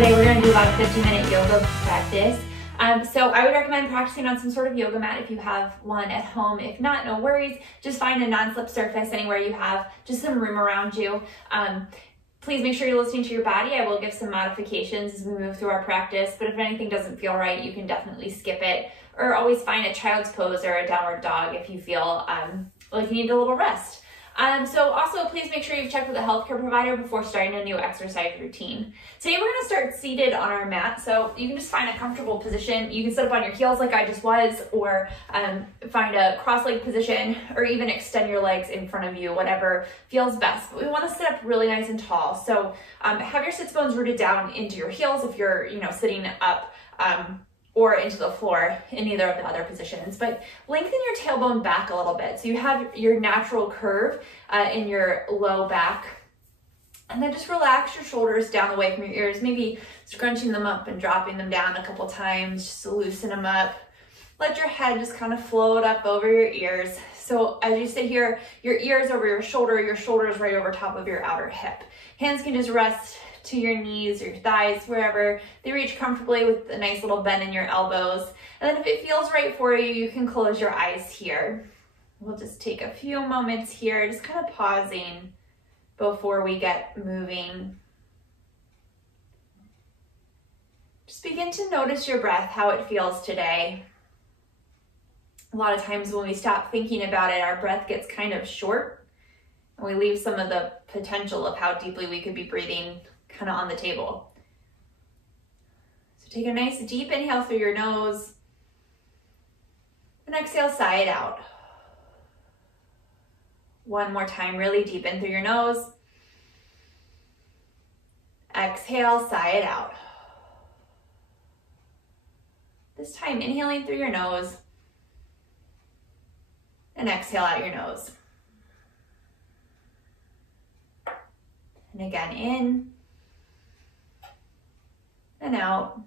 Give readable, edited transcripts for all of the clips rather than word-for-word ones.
Today we're going to do about a 15-minute yoga practice. So I would recommend practicing on some sort of yoga mat if you have one at home. If not, no worries. Just find a non-slip surface anywhere you have just some room around you. Please make sure you're listening to your body. I will give some modifications as we move through our practice, but if anything doesn't feel right, you can definitely skip it, or always find a child's pose or a downward dog if you feel like you need a little rest. So also please make sure you've checked with a healthcare provider before starting a new exercise routine. Today we're going to start seated on our mat, so you can just find a comfortable position. You can sit up on your heels like I just was, or find a cross-legged position, or even extend your legs in front of you, whatever feels best. But we want to sit up really nice and tall, so have your sits bones rooted down into your heels if you're sitting up, or into the floor in either of the other positions. But lengthen your tailbone back a little bit so you have your natural curve in your low back. And then just relax your shoulders down away from your ears, maybe scrunching them up and dropping them down a couple times just to loosen them up. Let your head just kind of float up over your ears. So as you sit here, your ears over your shoulders right over top of your outer hip. Hands can just rest to your knees or your thighs, wherever they reach comfortably, with a nice little bend in your elbows. And then if it feels right for you, you can close your eyes here. We'll just take a few moments here, just kind of pausing before we get moving. Just begin to notice your breath, how it feels today. A lot of times when we stop thinking about it, our breath gets kind of short, and we leave some of the potential of how deeply we could be breathing kind of on the table. So take a nice deep inhale through your nose, and exhale, sigh it out. One more time, really deep in through your nose. Exhale, sigh it out. This time, inhaling through your nose, and exhale out your nose. And again, in and out.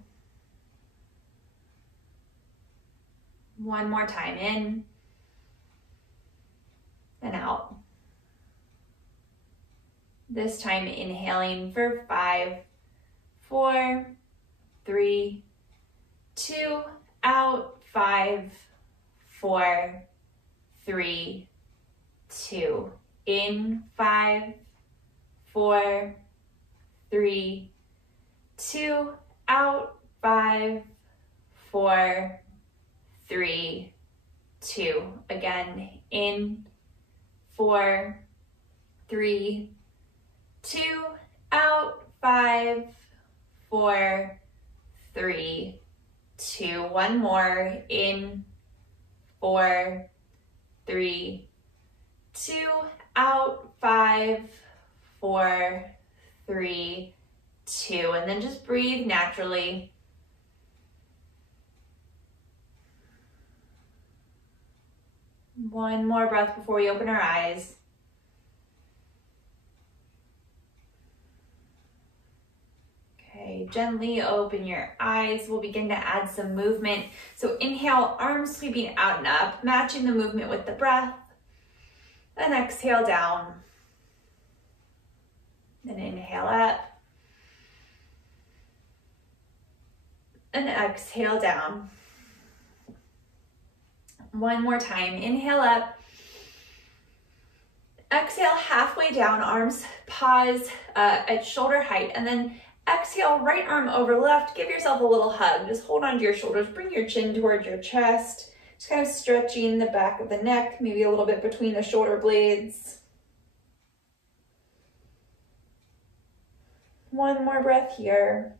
One more time, in and out. This time inhaling for 5, 4, 3, 2, out, 5, 4, 3, 2, in, 5, 4, 3, 2, out, 5, 4, 3, 2. Again, in, 4, 3, 2, out, 5, 4, 3, 2. One more, in, 4, 3, 2, out, 5, 4, 3, 2. And then just breathe naturally. One more breath before we open our eyes. Okay, gently open your eyes. We'll begin to add some movement. So inhale, arms sweeping out and up, matching the movement with the breath. Then exhale down. Then inhale up. And exhale down. One more time, inhale up. Exhale halfway down, arms pause at shoulder height, and then exhale, right arm over left. Give yourself a little hug. Just hold onto your shoulders, bring your chin towards your chest. Just kind of stretching the back of the neck, maybe a little bit between the shoulder blades. One more breath here.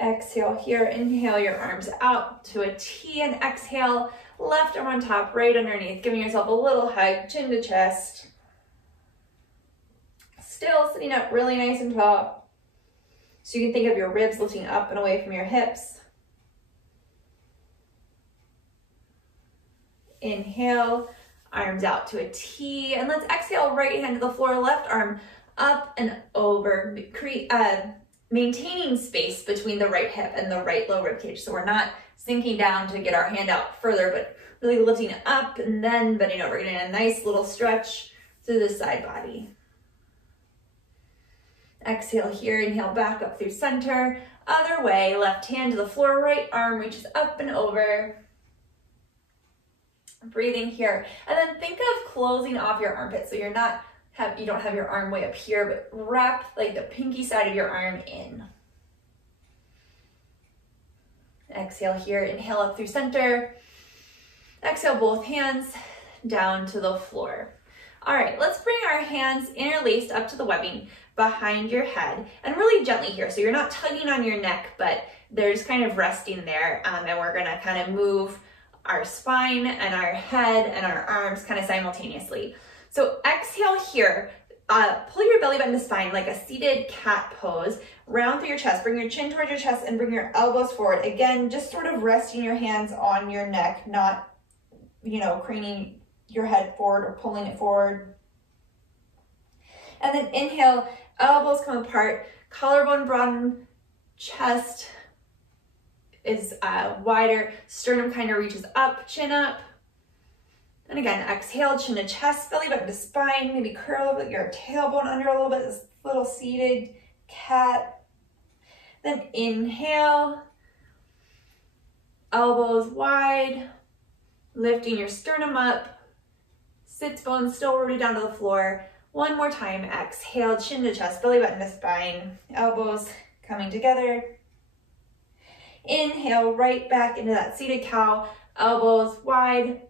Exhale here, inhale your arms out to a T, and exhale, left arm on top, right underneath, giving yourself a little hug, chin to chest. Still sitting up really nice and tall. So you can think of your ribs lifting up and away from your hips. Inhale, arms out to a T, and let's exhale, right hand to the floor, left arm up and over, maintaining space between the right hip and the right low rib cage. So we're not sinking down to get our hand out further, but really lifting up and then bending over, getting a nice little stretch through the side body. Exhale here, inhale back up through center. Other way, left hand to the floor, right arm reaches up and over. Breathing here. And then think of closing off your armpit so you don't have your arm way up here, but wrap like the pinky side of your arm in. Exhale here, inhale up through center. Exhale both hands down to the floor. All right, let's bring our hands interlaced up to the webbing behind your head and really gently here. So you're not tugging on your neck, but they're just kind of resting there. And we're gonna kind of move our spine and our head and our arms kind of simultaneously. So exhale here, pull your belly button to spine like a seated cat pose, round through your chest, bring your chin towards your chest and bring your elbows forward. Again, just sort of resting your hands on your neck, not, craning your head forward or pulling it forward. And then inhale, elbows come apart, collarbone broaden, chest is wider, sternum kind of reaches up, chin up. And again, exhale, chin to chest, belly button to spine, maybe curl over your tailbone under a little bit, this little seated cat. Then inhale, elbows wide, lifting your sternum up, sits bones still rooted down to the floor. One more time, exhale, chin to chest, belly button to spine, elbows coming together. Inhale, right back into that seated cow, elbows wide.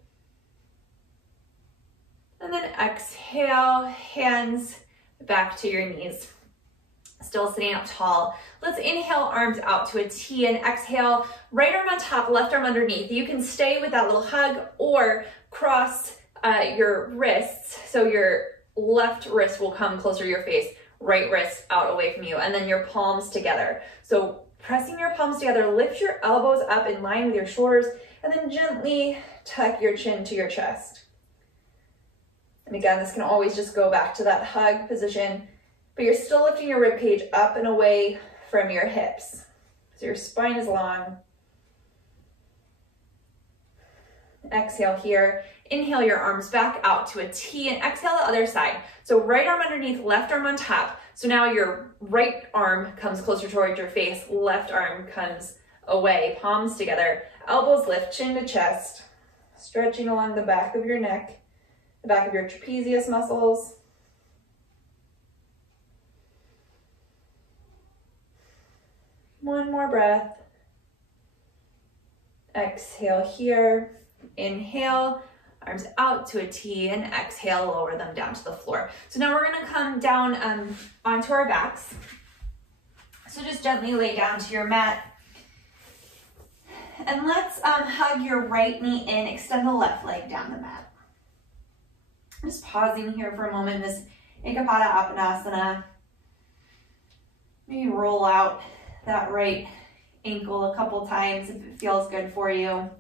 And then exhale, hands back to your knees. Still sitting up tall. Let's inhale, arms out to a T, and exhale, right arm on top, left arm underneath. You can stay with that little hug or cross your wrists. So your left wrist will come closer to your face, right wrist out away from you, and then your palms together. So pressing your palms together, lift your elbows up in line with your shoulders, and then gently tuck your chin to your chest. And again, this can always just go back to that hug position, but you're still lifting your rib cage up and away from your hips. So your spine is long. Exhale here. Inhale your arms back out to a T and exhale the other side. So right arm underneath, left arm on top. So now your right arm comes closer towards your face, left arm comes away, palms together, elbows lift, chin to chest, stretching along the back of your neck, the back of your trapezius muscles. One more breath. Exhale here. Inhale, arms out to a T, and exhale, lower them down to the floor. So now we're gonna come down onto our backs. So just gently lay down to your mat. And let's hug your right knee in, extend the left leg down the mat. Just pausing here for a moment, this Ekapada Appanasana. Maybe roll out that right ankle a couple times if it feels good for you.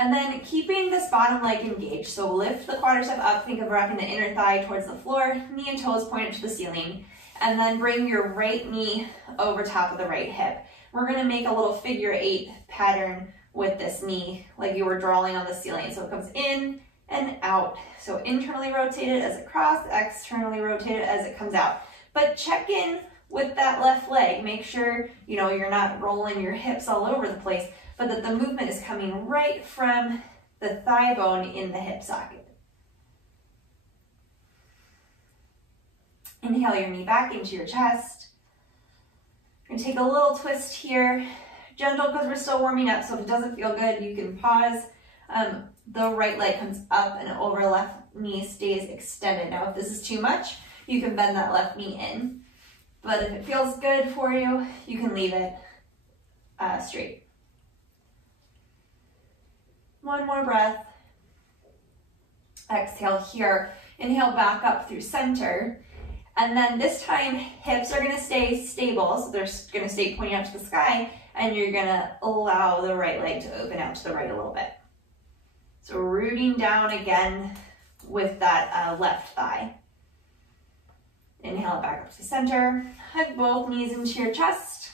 And then keeping this bottom leg engaged. So lift the quadricep up, think of wrapping the inner thigh towards the floor, knee and toes point up to the ceiling. And then bring your right knee over top of the right hip. We're gonna make a little figure 8 pattern with this knee, like you were drawing on the ceiling. So it comes in and out. So internally rotated as it crosses, externally rotated as it comes out. But check in with that left leg. Make sure, you're not rolling your hips all over the place, but that the movement is coming right from the thigh bone in the hip socket. Inhale your knee back into your chest. We're gonna take a little twist here. Gentle because we're still warming up, so if it doesn't feel good, you can pause. The right leg comes up and over, left knee stays extended. Now, if this is too much, you can bend that left knee in. But if it feels good for you, you can leave it straight. One more breath. Exhale here. Inhale back up through center. And then this time, hips are gonna stay stable, so they're gonna stay pointing up to the sky, and you're gonna allow the right leg to open out to the right a little bit. So rooting down again with that left thigh. Inhale it back up to the center. Hug both knees into your chest.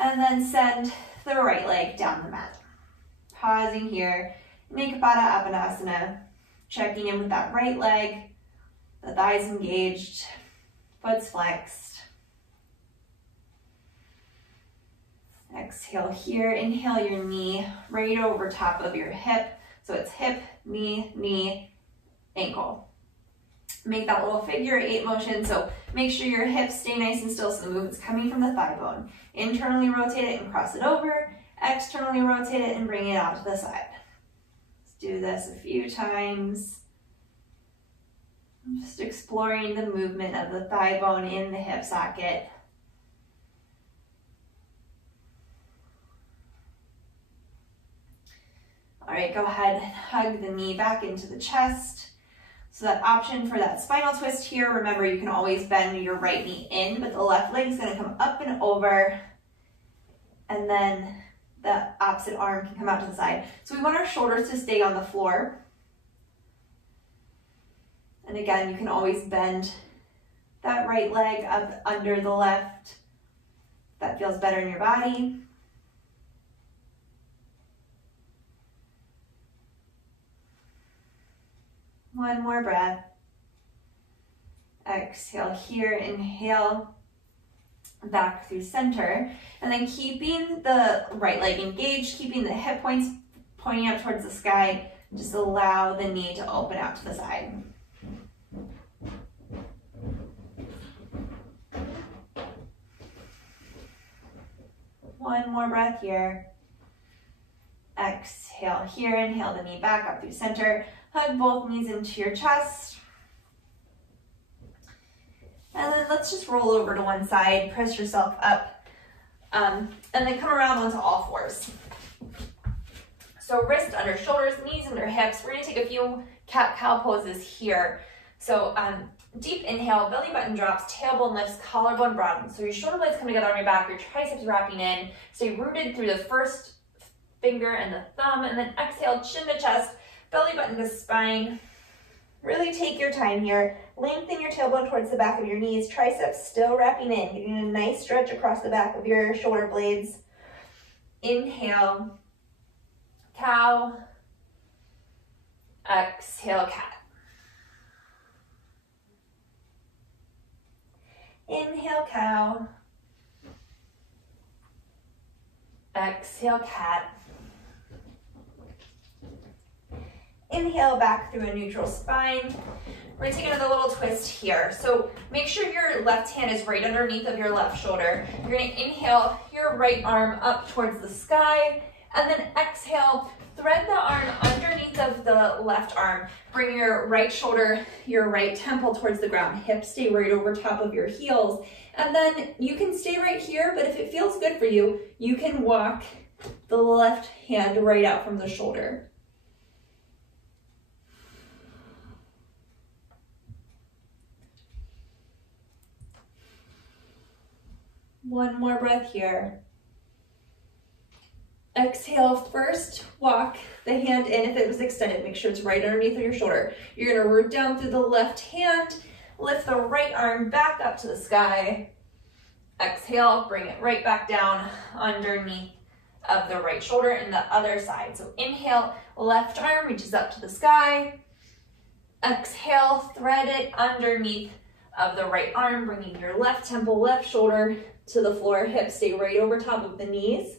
And then send the right leg down the mat. Pausing here, Ekapada Appanasana, checking in with that right leg, The thighs engaged, foot's flexed. Exhale here, inhale your knee right over top of your hip. So it's hip, knee, knee, ankle. Make that little figure 8 motion. So make sure your hips stay nice and still so the movement's coming from the thigh bone. Internally rotate it and cross it over. Externally rotate it and bring it out to the side. Let's do this a few times. Just exploring the movement of the thigh bone in the hip socket. All right, go ahead and hug the knee back into the chest. So that option for that spinal twist here, remember you can always bend your right knee in, but the left leg is going to come up and over, and then the opposite arm can come out to the side. So we want our shoulders to stay on the floor. And again, you can always bend that right leg up under the left. That feels better in your body. One more breath. Exhale here, inhale back through center. And then keeping the right leg engaged, keeping the hip points pointing up towards the sky, just allow the knee to open out to the side. One more breath here. Exhale here, inhale the knee back up through center. Hug both knees into your chest. And then let's just roll over to one side, press yourself up, and then come around onto all fours. So wrist under shoulders, knees under hips. We're gonna take a few cat-cow poses here. So deep inhale, belly button drops, tailbone lifts, collarbone broadens. So your shoulder blades come together on your back, your triceps wrapping in. Stay rooted through the first finger and the thumb, and then exhale, chin to chest, belly button to spine. Really take your time here. Lengthen your tailbone towards the back of your knees, triceps still wrapping in, getting a nice stretch across the back of your shoulder blades. Inhale, cow. Exhale, cat. Inhale, cow. Exhale, cat. Inhale back through a neutral spine. We're gonna take another little twist here. So make sure your left hand is right underneath of your left shoulder. You're gonna inhale your right arm up towards the sky, and then exhale, thread the arm underneath of the left arm. Bring your right shoulder, your right temple towards the ground. Hips stay right over top of your heels. And then you can stay right here, but if it feels good for you, you can walk the left hand right out from the shoulder. One more breath here. Exhale, first walk the hand in. If it was extended, make sure it's right underneath of your shoulder. You're gonna root down through the left hand, lift the right arm back up to the sky. Exhale, bring it right back down underneath of the right shoulder and the other side. So inhale, left arm reaches up to the sky. Exhale, thread it underneath of the right arm, bringing your left temple, left shoulder to the floor. Hips stay right over top of the knees.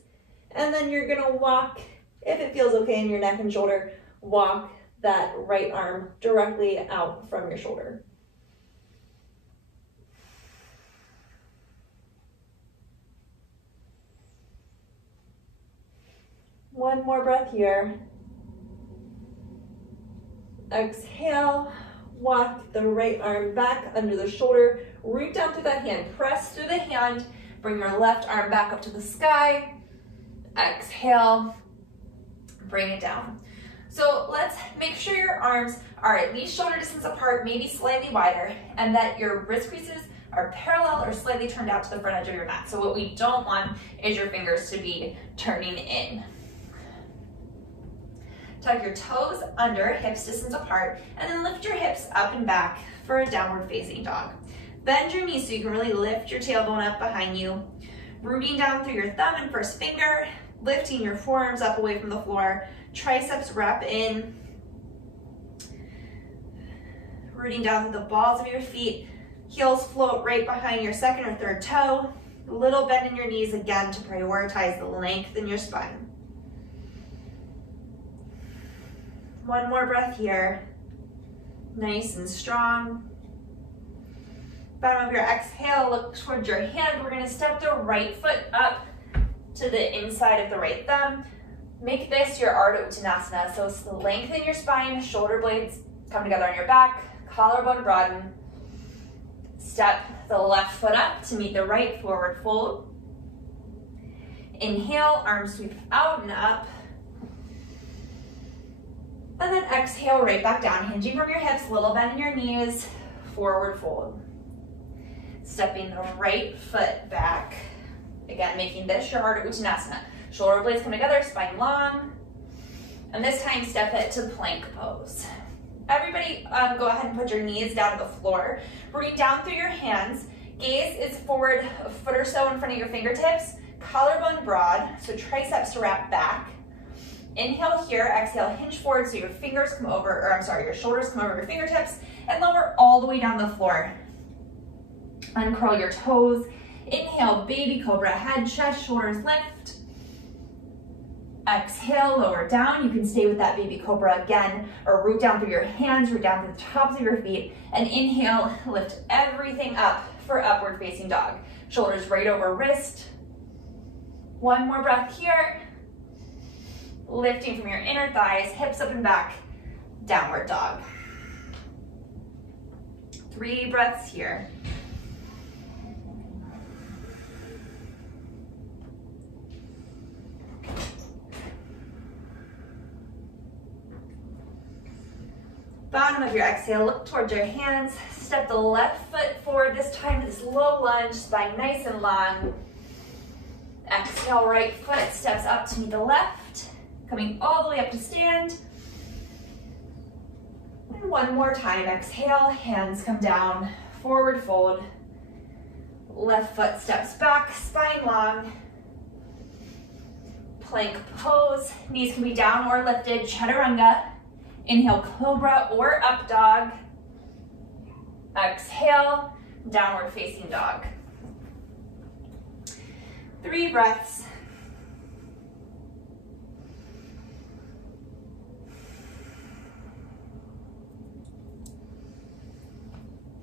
And then you're gonna walk, if it feels okay in your neck and shoulder, walk that right arm directly out from your shoulder. One more breath here. Exhale, walk the right arm back under the shoulder, root down through that hand, press through the hand, bring your left arm back up to the sky. Exhale, bring it down. So let's make sure your arms are at least shoulder distance apart, maybe slightly wider, and that your wrist creases are parallel or slightly turned out to the front edge of your mat. So what we don't want is your fingers to be turning in. Tuck your toes under, hips distance apart, and then lift your hips up and back for a downward facing dog. Bend your knees so you can really lift your tailbone up behind you. Rooting down through your thumb and first finger, lifting your forearms up away from the floor. Triceps wrap in. Rooting down through the balls of your feet. Heels float right behind your second or third toe. A little bend in your knees again to prioritize the length in your spine. One more breath here. Nice and strong. Bottom of your exhale, look towards your hand. We're gonna step the right foot up to the inside of the right thumb. Make this your Ardha Uttanasana. So lengthen your spine, shoulder blades come together on your back, collarbone broaden. Step the left foot up to meet the right, forward fold. Inhale, arms sweep out and up. And then exhale, right back down, hinging from your hips, little bend in your knees, forward fold. Stepping the right foot back. Again, making this your Ardha Uttanasana. Shoulder blades come together, spine long. And this time, step it to plank pose. Everybody go ahead and put your knees down to the floor. Rooting down through your hands. Gaze is forward a foot or so in front of your fingertips. Collarbone broad, so triceps to wrap back. Inhale here, exhale, hinge forward so your fingers come over, or I'm sorry, your shoulders come over your fingertips, and lower all the way down the floor. Uncurl your toes. Inhale, baby cobra, head, chest, shoulders lift. Exhale, lower down. You can stay with that baby cobra again, or root down through your hands, root down through the tops of your feet, and inhale, lift everything up for upward facing dog. Shoulders right over wrist. One more breath here. Lifting from your inner thighs, hips up and back, downward dog. 3 breaths here. Bottom of your exhale, look towards your hands. Step the left foot forward, this time this low lunge, spine nice and long. Exhale, right foot steps up to meet the left. Coming all the way up to stand. And one more time, exhale, hands come down, forward fold. Left foot steps back, spine long. Plank pose, knees can be down or lifted, chaturanga. Inhale, cobra or up dog. Exhale, downward facing dog. 3 breaths.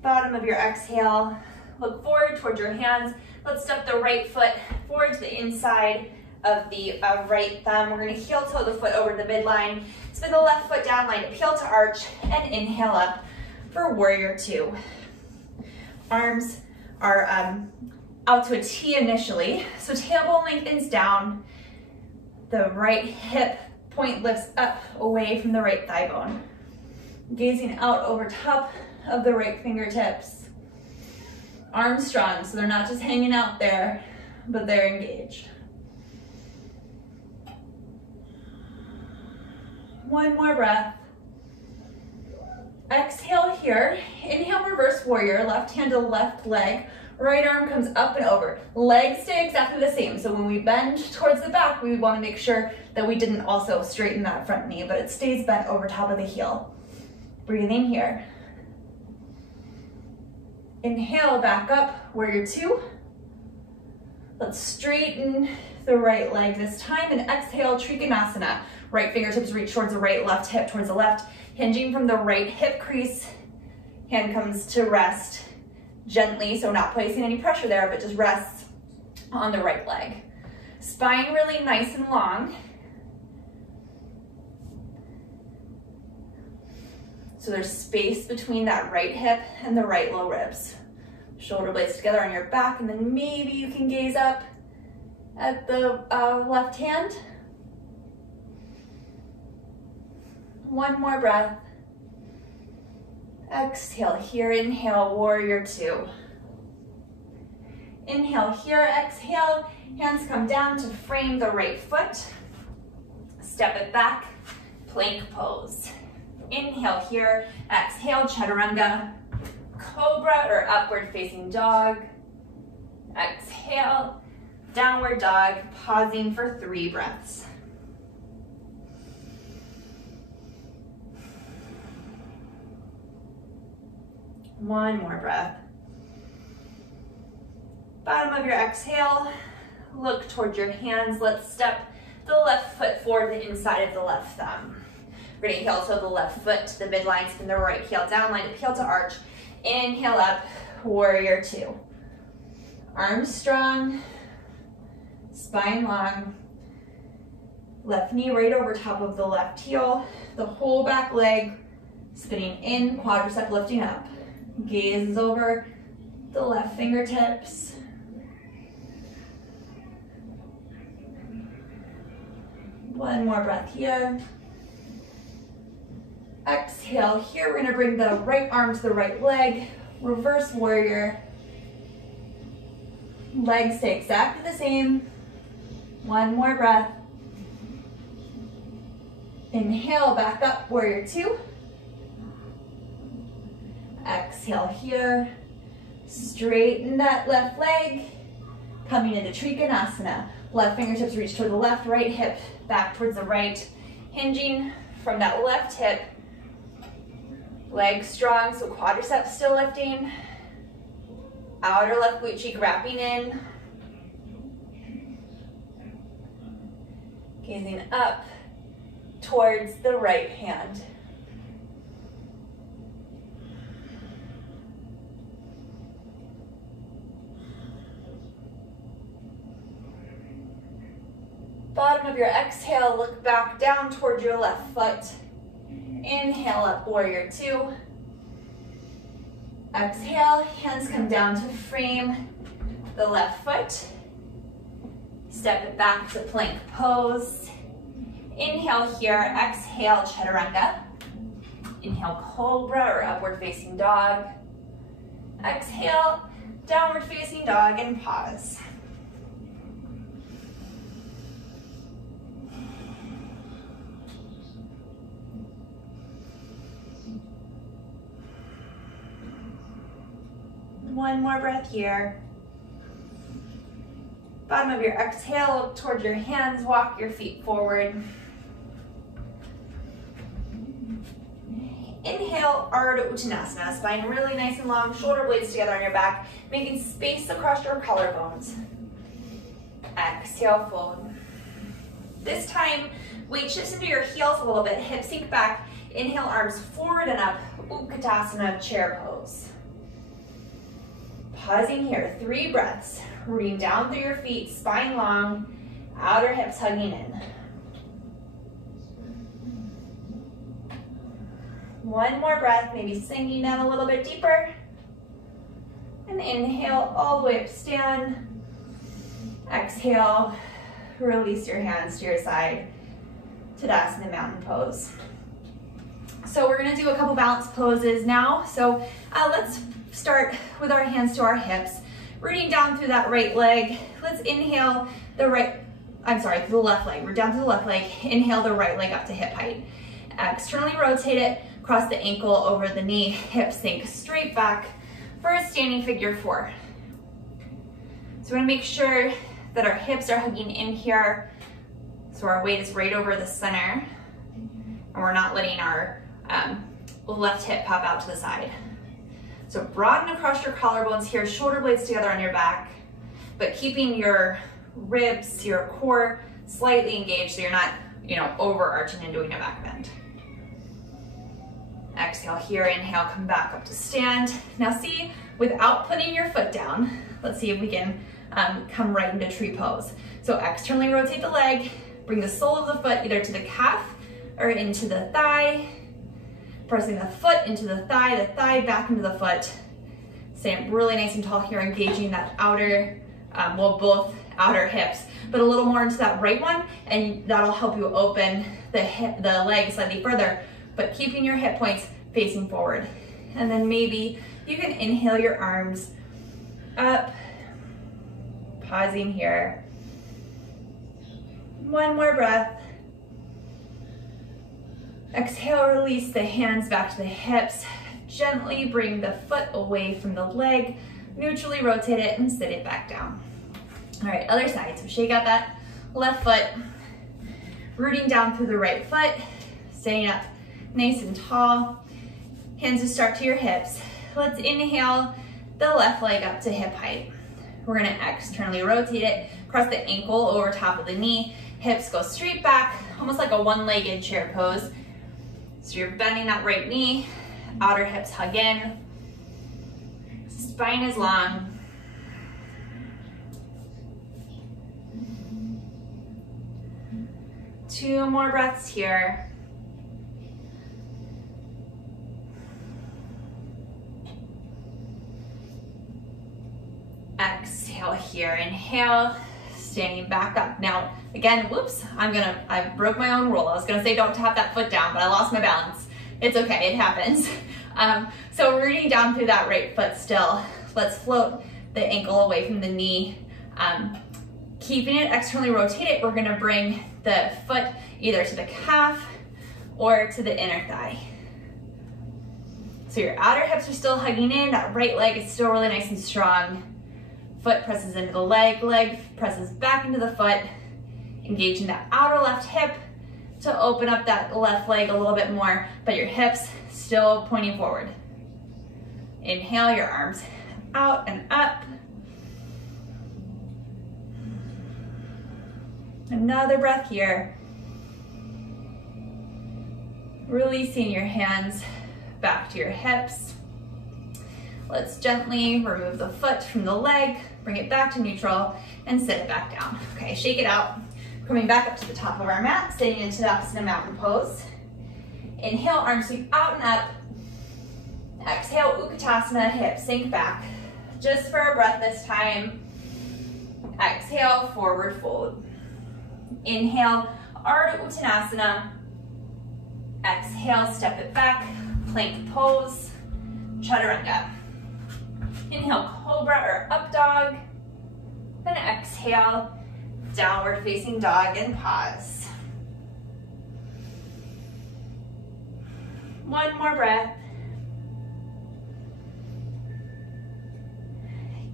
Bottom of your exhale, look forward towards your hands. Let's step the right foot forward to the inside of the right thumb. We're gonna heel toe the foot over to the midline. Spin the left foot down, line appeal to arch, and inhale up for warrior 2. Arms are out to a T initially. So tailbone lengthens down. The right hip point lifts up away from the right thigh bone. Gazing out over top of the right fingertips. Arms strong, so they're not just hanging out there, but they're engaged. One more breath. Exhale here. Inhale, reverse warrior, left hand to left leg. Right arm comes up and over. Legs stay exactly the same. So when we bend towards the back, we want to make sure that we didn't also straighten that front knee, but it stays bent over top of the heel. Breathing here. Inhale, back up, warrior 2. Let's straighten the right leg this time, and exhale, Trikonasana. Right fingertips reach towards the right, left hip towards the left, hinging from the right hip crease. Hand comes to rest gently, so not placing any pressure there, but just rests on the right leg. Spine really nice and long. So there's space between that right hip and the right low ribs. Shoulder blades together on your back, and then maybe you can gaze up at the left hand. One more breath. Exhale here, inhale, warrior 2. Inhale here, exhale, hands come down to frame the right foot. Step it back, plank pose. Inhale here, exhale, chaturanga, cobra or upward facing dog. Exhale, downward dog, pausing for 3 breaths. One more breath. Bottom of your exhale, look towards your hands. Let's step the left foot forward, the inside of the left thumb. We're gonna heel toe the left foot to the midline, spin the right heel down, line up, heel to arch. Inhale up, warrior two. Arms strong, spine long. Left knee right over top of the left heel. The whole back leg spinning in, quadricep lifting up. Gaze is over the left fingertips. One more breath here. Exhale here. We're gonna bring the right arm to the right leg. Reverse warrior. Legs stay exactly the same. One more breath. Inhale, back up, warrior two. Exhale here. Straighten that left leg. Coming into Trikonasana. Left fingertips reach toward the left, right hip back towards the right. Hinging from that left hip. Legs strong, so quadriceps still lifting. Outer left glute cheek wrapping in. Gazing up towards the right hand. Bottom of your exhale, look back down toward your left foot. Inhale up, warrior two. Exhale, hands come down to frame the left foot. Step it back to plank pose. Inhale here, exhale, chaturanga. Inhale, cobra or upward facing dog. Exhale, downward facing dog and pause. One more breath here. Bottom of your exhale, look towards your hands, walk your feet forward. Inhale, Ardha Uttanasana, spine really nice and long, shoulder blades together on your back, making space across your collarbones. Exhale, fold. This time, weight shifts into your heels a little bit, hips sink back, inhale, arms forward and up, Utkatasana, chair pose. Pausing here, 3 breaths. Rooting down through your feet, spine long, outer hips hugging in. One more breath, maybe sinking down a little bit deeper. And inhale all the way up to stand. Exhale, release your hands to your side. Tadasana mountain pose. So we're gonna do a couple balance poses now. So let's start with our hands to our hips. Rooting down through that right leg. Let's inhale the left leg. Root down through the left leg. Inhale the right leg up to hip height. Externally rotate it, cross the ankle over the knee, hips sink straight back for a standing figure 4. So we're gonna make sure that our hips are hugging in here, so our weight is right over the center, and we're not letting our left hip pop out to the side. So broaden across your collarbones here, shoulder blades together on your back, but keeping your ribs, your core slightly engaged so you're not, overarching and doing a back bend. Exhale here, inhale, come back up to stand. Now see, without putting your foot down, let's see if we can come right into tree pose. So externally rotate the leg, bring the sole of the foot either to the calf or into the thigh, pressing the foot into the thigh back into the foot. Staying really nice and tall here, engaging that outer, both outer hips, but a little more into that right one, and that'll help you open the leg slightly further, but keeping your hip points facing forward. And then maybe you can inhale your arms up, pausing here. One more breath. Exhale, release the hands back to the hips. Gently bring the foot away from the leg, neutrally rotate it and sit it back down. All right, other side. So shake out that left foot, rooting down through the right foot, staying up nice and tall. Hands to start to your hips. Let's inhale the left leg up to hip height. We're gonna externally rotate it, cross the ankle over top of the knee, hips go straight back, almost like a one-legged chair pose. So you're bending that right knee, outer hips hug in, spine is long. Two more breaths here. Exhale here, inhale, standing back up. Now, again, whoops, I broke my own rule. I was gonna say don't tap that foot down, but I lost my balance. It's okay, it happens. So rooting down through that right foot still. Let's float the ankle away from the knee. Keeping it externally rotated, we're gonna bring the foot either to the calf or to the inner thigh. So your outer hips are still hugging in, that right leg is still really nice and strong. Foot presses into the leg, leg presses back into the foot, engaging that outer left hip to open up that left leg a little bit more, but your hips still pointing forward. Inhale, your arms out and up. Another breath here. Releasing your hands back to your hips. Let's gently remove the foot from the leg, bring it back to neutral, and sit it back down. Okay, shake it out. Coming back up to the top of our mat, sitting into Tadasana mountain pose. Inhale, arms sweep out and up. Exhale, Utkatasana, hips sink back. Just for a breath this time. Exhale, forward fold. Inhale, Ardha Uttanasana. Exhale, step it back, plank pose, Chaturanga. Inhale, Cobra or Up Dog. Then exhale, Downward Facing Dog and pause. One more breath.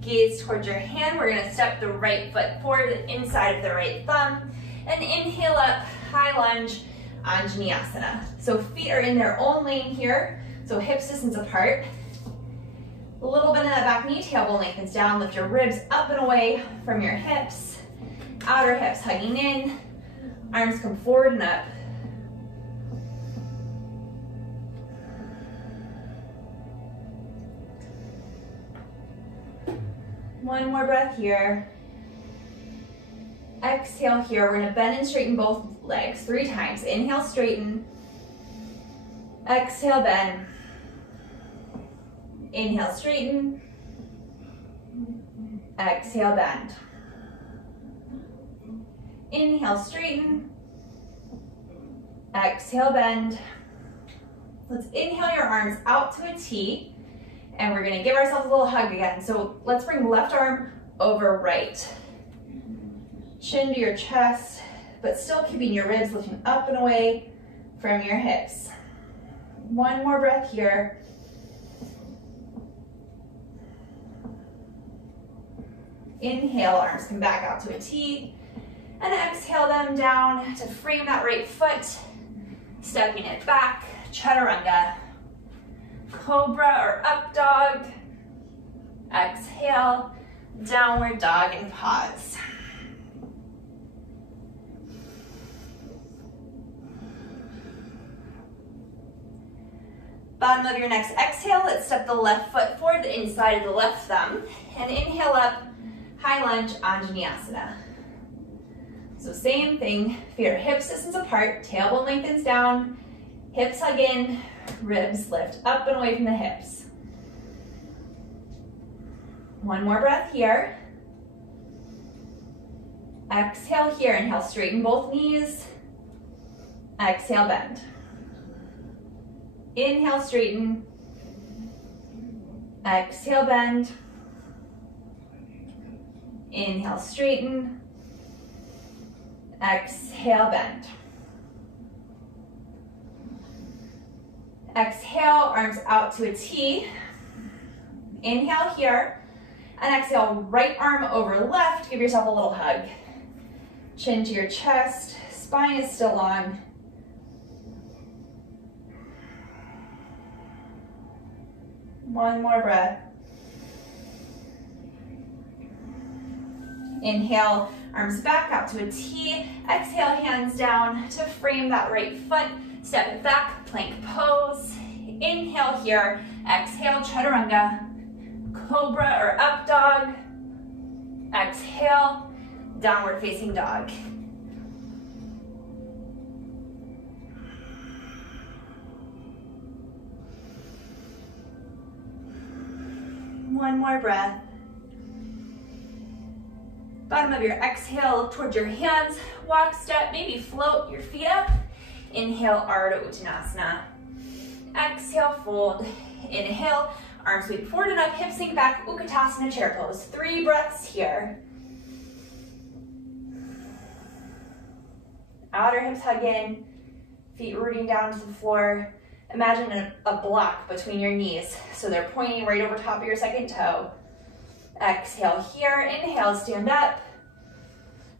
Gaze towards your hand. We're gonna step the right foot forward, the inside of the right thumb, and inhale up, high lunge, Anjaneyasana. So feet are in their own lane here, so hips distance apart. A little bit of that back knee, tailbone lengthens down, lift your ribs up and away from your hips. Outer hips hugging in, arms come forward and up. One more breath here. Exhale here, we're gonna bend and straighten both legs 3 times. Inhale, straighten. Exhale, bend. Inhale, straighten. Exhale, bend. Inhale, straighten. Exhale, bend. Let's inhale your arms out to a T, and we're gonna give ourselves a little hug again. So let's bring left arm over right. Chin to your chest, but still keeping your ribs lifting up and away from your hips. One more breath here. Inhale, arms come back out to a T, and exhale them down to frame that right foot, stepping it back, Chaturanga. Cobra or Up Dog. Exhale, Downward Dog and pause. Bottom of your next exhale, let's step the left foot forward, the inside of the left thumb, and inhale up, high lunge, Anjaneyasana. So same thing, feet are hips distance apart, tailbone lengthens down, hips hug in, ribs lift up and away from the hips. One more breath here. Exhale here, inhale, straighten both knees. Exhale, bend. Inhale, straighten. Exhale, bend. Inhale, straighten. Exhale, bend. Exhale, arms out to a T. Inhale here. And exhale, right arm over left. Give yourself a little hug. Chin to your chest. Spine is still long. One more breath. Inhale, arms back out to a T. Exhale, hands down to frame that right foot. Step it back, plank pose. Inhale here. Exhale, chaturanga. Cobra or up dog. Exhale, downward facing dog. One more breath. Bottom of your exhale, look towards your hands. Walk, step, maybe float your feet up. Inhale, Ardha Uttanasana. Exhale, fold. Inhale, arms sweep forward and up, hips sink back, Utkatasana, chair pose. 3 breaths here. Outer hips hug in, feet rooting down to the floor. Imagine a block between your knees, so they're pointing right over top of your second toe. Exhale here, inhale, stand up,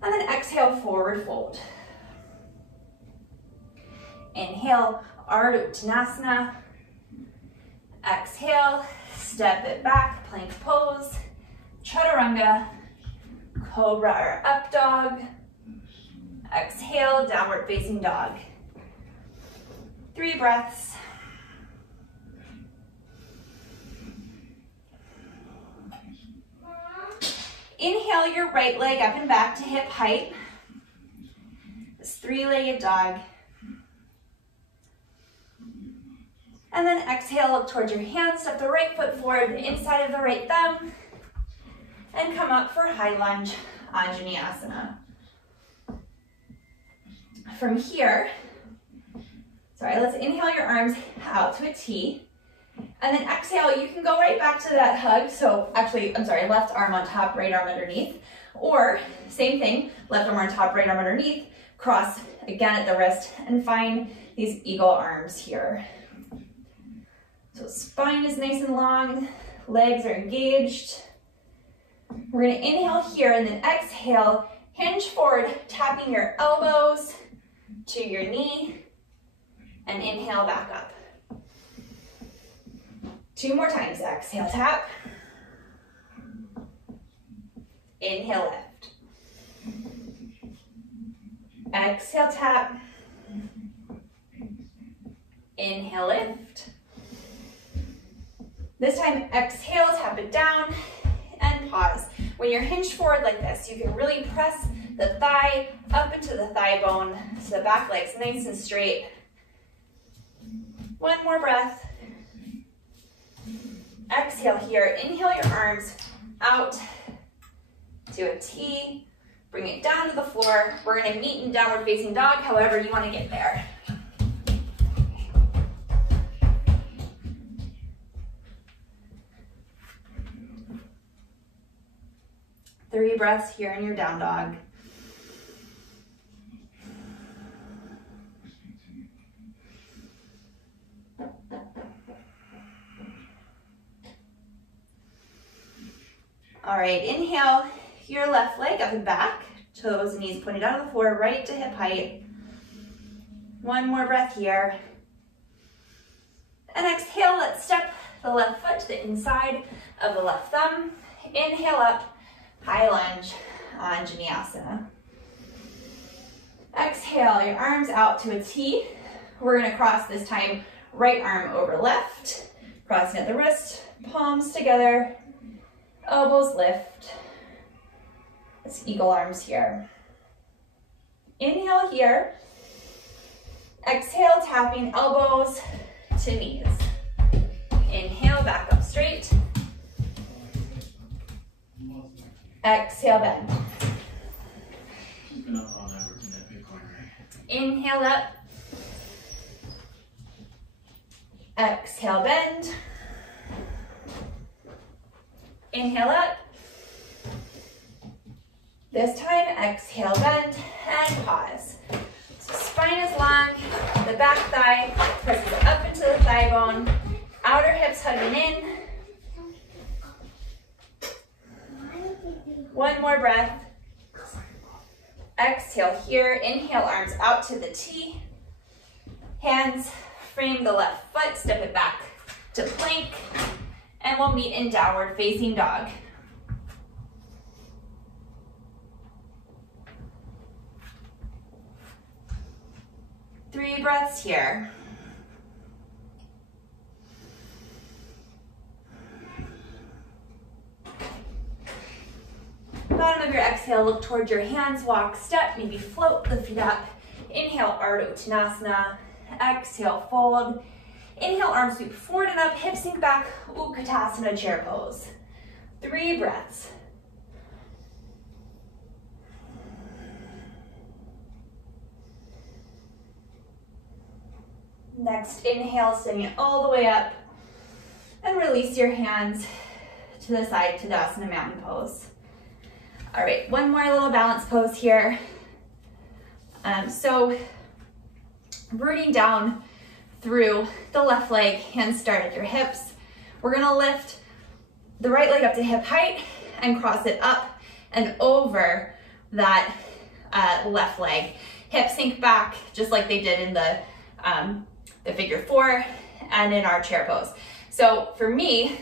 and then exhale, forward fold. Inhale, Ardha Uttanasana. Exhale, step it back, plank pose, chaturanga, cobra or up dog. Exhale, downward facing dog. 3 breaths. Inhale your right leg up and back to hip height. This 3-legged dog. And then exhale, look towards your hands, step the right foot forward, inside of the right thumb, and come up for high lunge, Anjaneyasana. From here, let's inhale your arms out to a T, and then exhale, you can go right back to that hug. So actually, left arm on top, right arm underneath, or same thing, left arm on top, right arm underneath, cross again at the wrist, and find these eagle arms here. So spine is nice and long, legs are engaged. We're gonna inhale here and then exhale, hinge forward, tapping your elbows to your knee, and inhale back up. 2 more times, exhale, tap. Inhale, lift. Exhale, tap. Inhale, lift. This time, exhale, tap it down, and pause. When you're hinged forward like this, you can really press the thigh up into the thigh bone so the back leg's nice and straight. 1 more breath. Exhale here. Inhale your arms out to a T. Bring it down to the floor. We're going to meet in downward facing dog, however you want to get there. Three breaths here in your down dog. All right, inhale your left leg up and back, toes and knees pointed out of the floor, right to hip height. 1 more breath here. And exhale, let's step the left foot to the inside of the left thumb. Inhale up, high lunge, Anjaneyasana. Exhale, your arms out to a T. We're gonna cross this time, right arm over left, crossing at the wrist, palms together, elbows lift. It's eagle arms here. Inhale here. Exhale, tapping elbows to knees. Inhale, back up straight. Exhale, bend. Inhale up. Exhale, bend. Inhale up. This time, exhale, bend, and pause. So spine is long, the back thigh presses up into the thigh bone, outer hips hugging in. 1 more breath. Exhale here, inhale, arms out to the T. Hands frame the left foot, step it back to plank. and we'll meet in downward facing dog. Three breaths here. Bottom of your exhale, look towards your hands, walk, step, maybe float the feet up. Inhale, Ardha Uttanasana. Exhale, fold. Inhale, arms sweep forward and up, hips sink back, Utkatasana, chair pose. 3 breaths. Next, inhale, sending it all the way up, and release your hands to the side, Tadasana, mountain pose. All right, one more little balance pose here. So rooting down through the left leg, hands start at your hips. We're gonna lift the right leg up to hip height and cross it up and over that left leg. Hips sink back just like they did in the figure 4 and in our chair pose. So for me,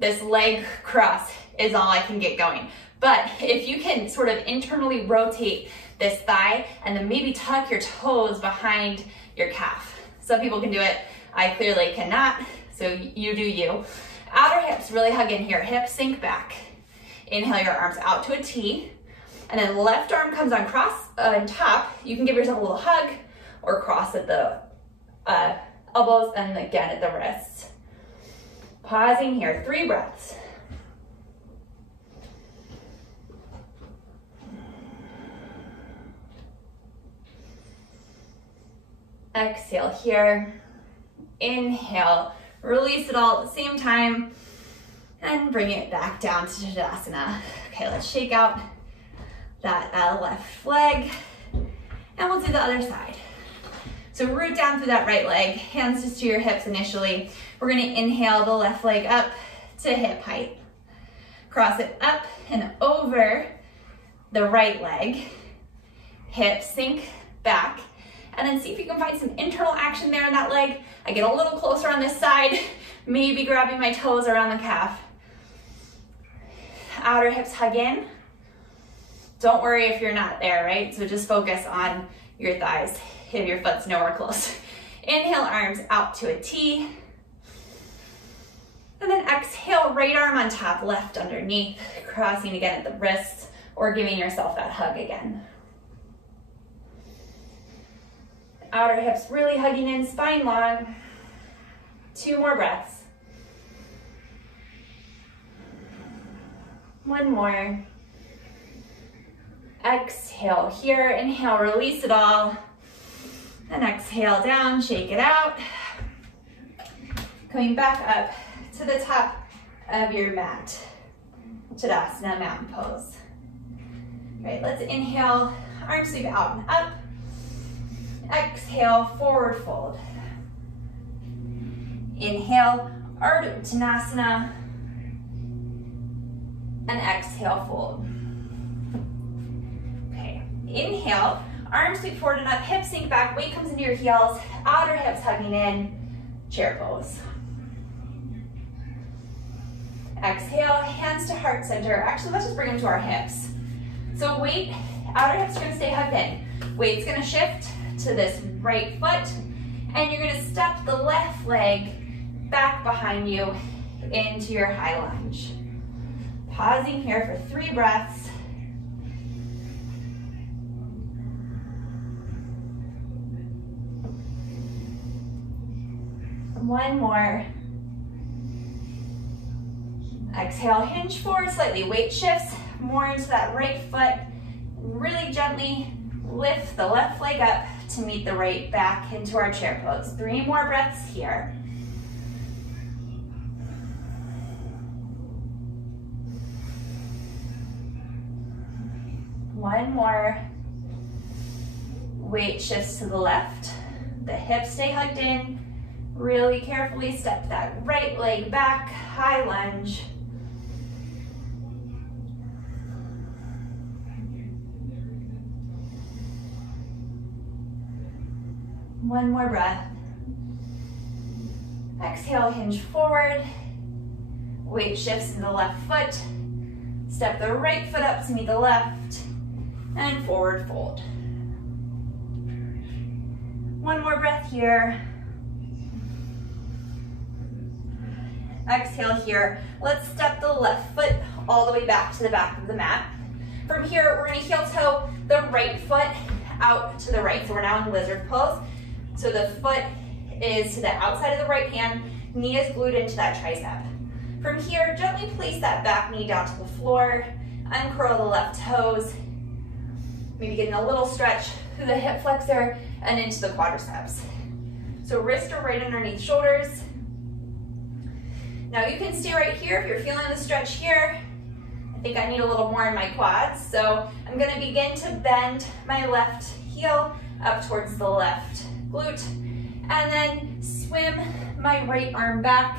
this leg cross is all I can get going. But if you can sort of internally rotate this thigh and then maybe tuck your toes behind your calf. Some people can do it, I clearly cannot, so you do you. Outer hips really hug in here, hips sink back. Inhale your arms out to a T, and then left arm comes on top. You can give yourself a little hug or cross at the elbows and again at the wrists. Pausing here, 3 breaths. Exhale here, inhale, release it all at the same time, and bring it back down to Tadasana. Okay, let's shake out that left leg, and we'll do the other side. So root down through that right leg, hands just to your hips initially. We're gonna inhale the left leg up to hip height. Cross it up and over the right leg. Hips sink back. And then see if you can find some internal action there in that leg. I get a little closer on this side, maybe grabbing my toes around the calf. Outer hips hug in. Don't worry if you're not there, right? So just focus on your thighs if your foot's nowhere close. Inhale, arms out to a T. And then exhale, right arm on top, left underneath, crossing again at the wrists or giving yourself that hug again. Outer hips really hugging in, spine long. 2 more breaths. 1 more. Exhale here, inhale, release it all. And exhale down, shake it out. Coming back up to the top of your mat. Tadasana, mountain pose. All right, let's inhale, arms sweep out and up. Exhale, forward fold. Inhale, Ardha Uttanasana. And exhale, fold. Okay, inhale, arms sweep forward and up, hips sink back, weight comes into your heels, outer hips hugging in, chair pose. Exhale, hands to heart center. Actually, let's just bring them to our hips. So weight, outer hips are gonna stay hugged in. Weight's gonna shift to this right foot, and you're gonna step the left leg back behind you into your high lunge. Pausing here for 3 breaths. One more. Exhale, hinge forward slightly, weight shifts more into that right foot. Really gently lift the left leg up to meet the right back into our chair pose. 3 more breaths here. One more. Weight shifts to the left. The hips stay hugged in. Really carefully step that right leg back, high lunge. One more breath. Exhale, hinge forward. Weight shifts to the left foot. Step the right foot up to meet the left, and forward fold. One more breath here. Exhale here. Let's step the left foot all the way back to the back of the mat. From here, we're gonna heel toe the right foot out to the right. So we're now in lizard pose. So the foot is to the outside of the right hand, knee is glued into that tricep. From here, gently place that back knee down to the floor, uncurl the left toes, maybe getting a little stretch through the hip flexor and into the quadriceps. So wrists are right underneath shoulders. Now you can stay right here if you're feeling the stretch here. I think I need a little more in my quads, so I'm gonna begin to bend my left heel up towards the left glute, and then swim my right arm back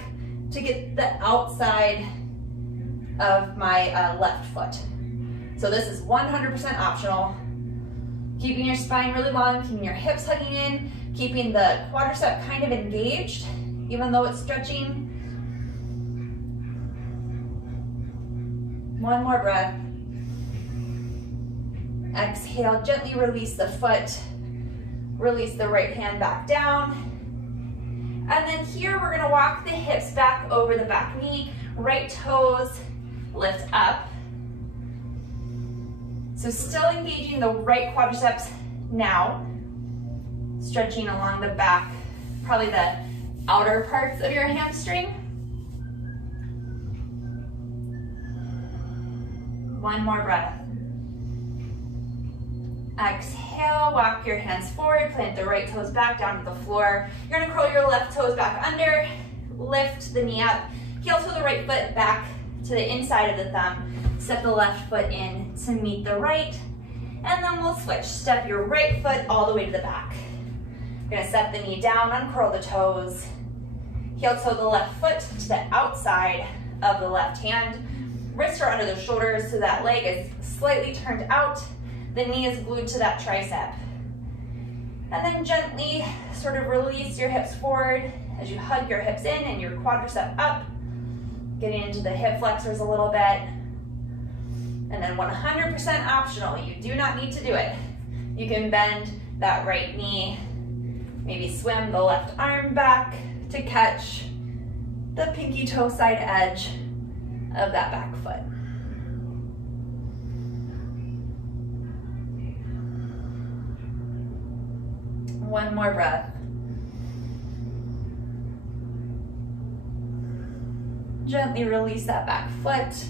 to get the outside of my left foot. So this is 100% optional. Keeping your spine really long, keeping your hips hugging in, keeping the quadricep kind of engaged, even though it's stretching. One more breath. Exhale, gently release the foot. Release the right hand back down. And then here we're gonna walk the hips back over the back knee, right toes lift up. So still engaging the right quadriceps now, stretching along the back, probably the outer parts of your hamstring. One more breath. Exhale, walk your hands forward, plant the right toes back down to the floor. You're gonna curl your left toes back under, lift the knee up, heel toe the right foot back to the inside of the thumb, step the left foot in to meet the right, and then we'll switch. Step your right foot all the way to the back. You're gonna set the knee down, uncurl the toes, heel toe the left foot to the outside of the left hand, wrists are under the shoulders so that leg is slightly turned out. The knee is glued to that tricep. And then gently sort of release your hips forward as you hug your hips in and your quadricep up, getting into the hip flexors a little bit. And then 100% optional, you do not need to do it. You can bend that right knee, maybe swim the left arm back to catch the pinky toe side edge of that back foot. One more breath. Gently release that back foot.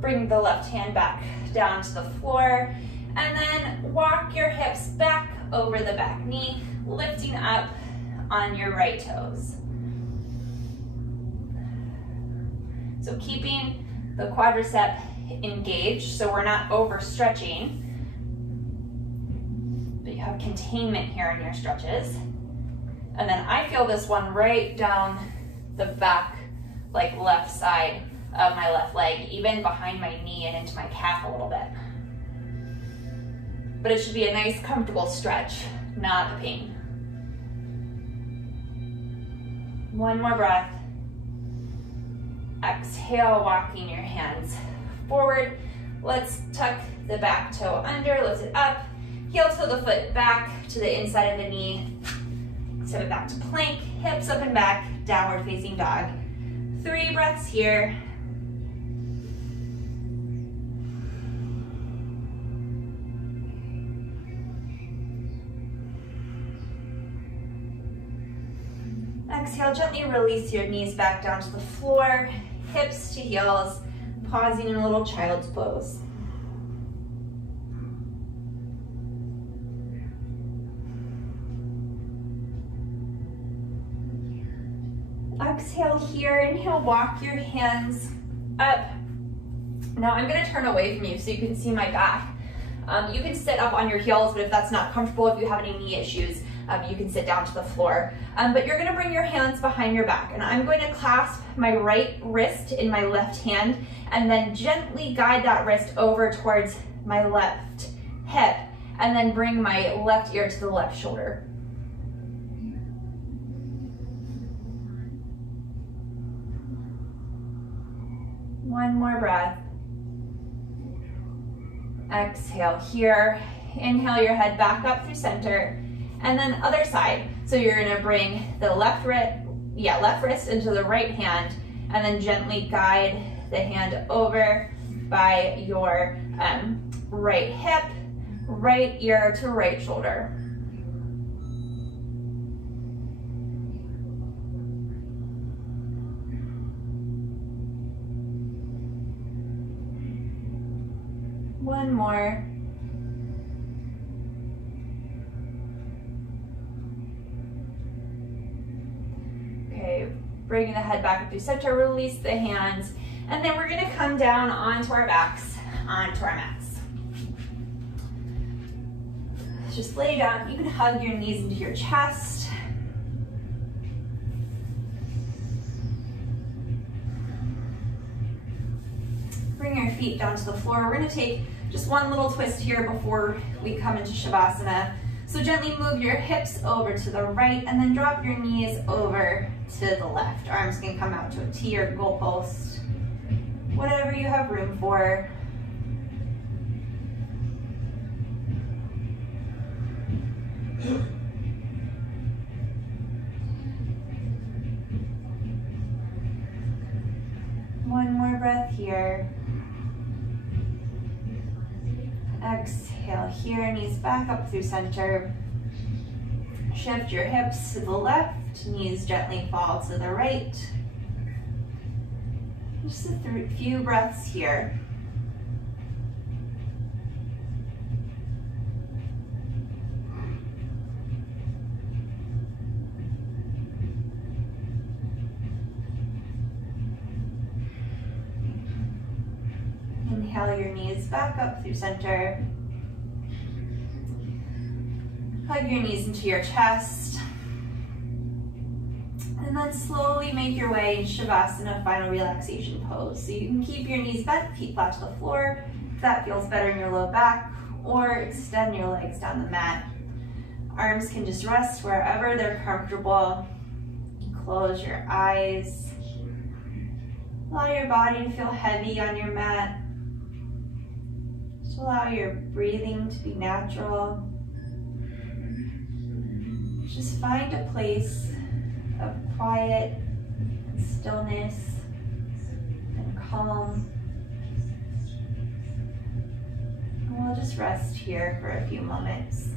Bring the left hand back down to the floor. And then walk your hips back over the back knee, lifting up on your right toes. So keeping the quadricep engaged so we're not overstretching. But you have containment here in your stretches. And then I feel this one right down the back, like left side of my left leg, even behind my knee and into my calf a little bit. But it should be a nice, comfortable stretch, not a pain. One more breath. Exhale, walking your hands forward. Let's tuck the back toe under, lift it up. Heel toe the foot back to the inside of the knee. Step it back to plank, hips up and back, downward facing dog. 3 breaths here. Exhale, gently release your knees back down to the floor, hips to heels, pausing in a little child's pose. Exhale here, inhale, walk your hands up. Now I'm gonna turn away from you so you can see my back. You can sit up on your heels, but if that's not comfortable, if you have any knee issues, you can sit down to the floor. But you're gonna bring your hands behind your back, and I'm going to clasp my right wrist in my left hand, and then gently guide that wrist over towards my left hip, and then bring my left ear to the left shoulder. One more breath. Exhale here. Inhale your head back up through center. And then other side. So you're gonna bring the left wrist into the right hand and then gently guide the hand over by your right hip, right ear to right shoulder. One more. Okay, bringing the head back up through center, release the hands, and then we're gonna come down onto our backs, onto our mats. Just lay down. You can hug your knees into your chest. Bring your feet down to the floor. We're gonna take just one little twist here before we come into Shavasana. So gently move your hips over to the right and then drop your knees over to the left. Arms can come out to a T or goalpost, whatever you have room for. One more breath here. Exhale here, knees back up through center. Shift your hips to the left, knees gently fall to the right. Just a few breaths here. Inhale your knees back up through center. Hug your knees into your chest. And then slowly make your way into Shavasana, final relaxation pose. So you can keep your knees bent, feet flat to the floor, if that feels better in your low back, or extend your legs down the mat. Arms can just rest wherever they're comfortable. Close your eyes. Allow your body to feel heavy on your mat. Just allow your breathing to be natural. Just find a place of quiet, stillness, and calm. And we'll just rest here for a few moments.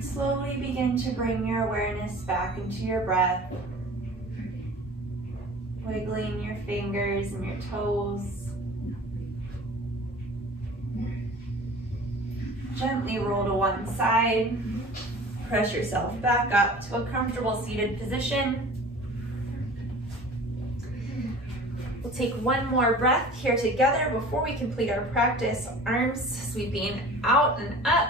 Slowly begin to bring your awareness back into your breath, wiggling your fingers and your toes. Gently roll to one side, press yourself back up to a comfortable seated position. We'll take one more breath here together before we complete our practice. Arms sweeping out and up.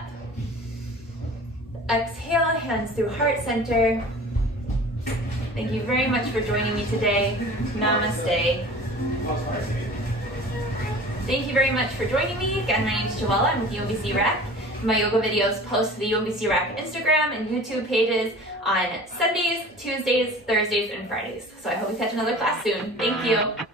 Exhale, hands through heart center. Thank you very much for joining me today. Namaste. Thank you very much for joining me. Again, my name is Joella. I'm with UMBC Rec. My yoga videos post to the UMBC Rec Instagram and YouTube pages on Sundays, Tuesdays, Thursdays, and Fridays. So I hope we catch another class soon. Thank you.